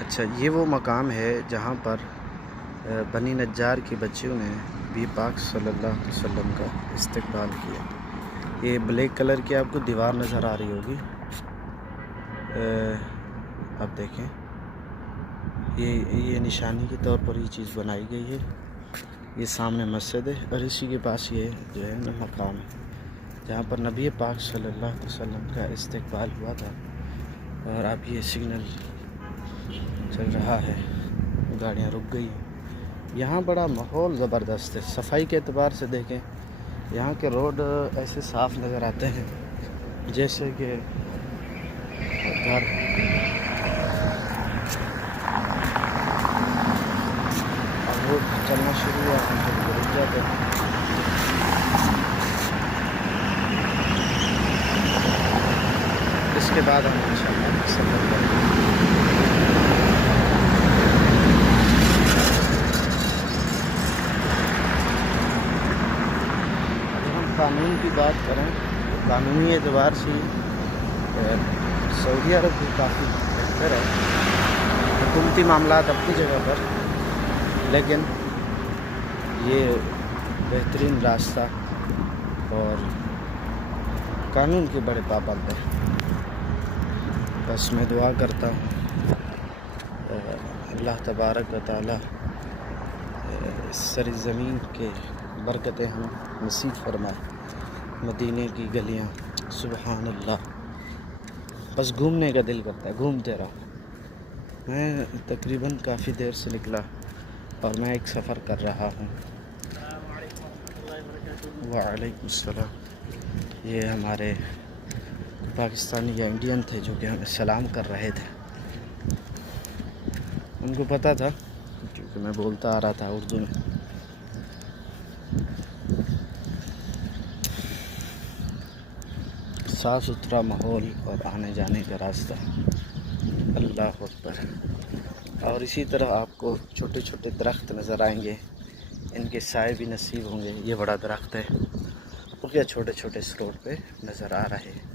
اچھا، یہ وہ مقام ہے جہاں پر بنی نجار کے بچوں نے نبی پاک صلی اللہ علیہ وسلم کا استقبال کیا۔ یہ بلیک کلر کی آپ کو دیوار نظر آ رہی ہوگی، آپ دیکھیں، یہ نشانی کے طور پر یہ چیز بنائی گئی ہے۔ یہ سامنے مسجد ہے اور اسی کے پاس یہ جو ہے نا مقام ہے جہاں پر نبی پاک صلی اللہ علیہ وسلم کا استقبال ہوا تھا۔ اور اب یہ سگنل چل رہا ہے، گاڑیاں رک گئی ہیں۔ یہاں بڑا ماحول زبردست ہے، صفائی کے اعتبار سے دیکھیں، یہاں کے روڈ ایسے صاف نظر آتے ہیں جیسے کہ گھر۔ اب روڈ چلنا شروع ہوا، ہم کبھی رک جاتے ہیں۔ اس کے بعد ہم انشاءاللہ سفر کریں گے۔ قانون کی بات کریں تو قانونی اعتبار سے سعودی عرب بھی کافی بہتر ہے، حکومتی معاملات اپنی جگہ پر، لیکن یہ بہترین راستہ اور قانون کے بڑے پابند ہیں۔ بس میں دعا کرتا ہوں اللہ تبارک و تعالی اس سرزمین کے برکتیں ہم نصیب فرمائے۔ مدینے کی گلیاں، سبحان اللہ، بس گھومنے کا دل کرتا ہے، گھومتے رہو۔ میں تقریباً کافی دیر سے نکلا اور میں ایک سفر کر رہا ہوں۔ وعلیکم السلام۔ یہ ہمارے پاکستانی یا انڈین تھے جو کہ ہمیں سلام کر رہے تھے۔ ان کو پتہ تھا کیونکہ میں بولتا آ رہا تھا اردو میں۔ صاف ستھرا ماحول اور آنے جانے کا راستہ، اللہ اکبر۔ اور اسی طرح آپ کو چھوٹے چھوٹے درخت نظر آئیں گے، ان کے سائے بھی نصیب ہوں گے۔ یہ بڑا درخت ہے، وہ کیا چھوٹے چھوٹے اس روڈ پہ نظر آ رہے ہیں۔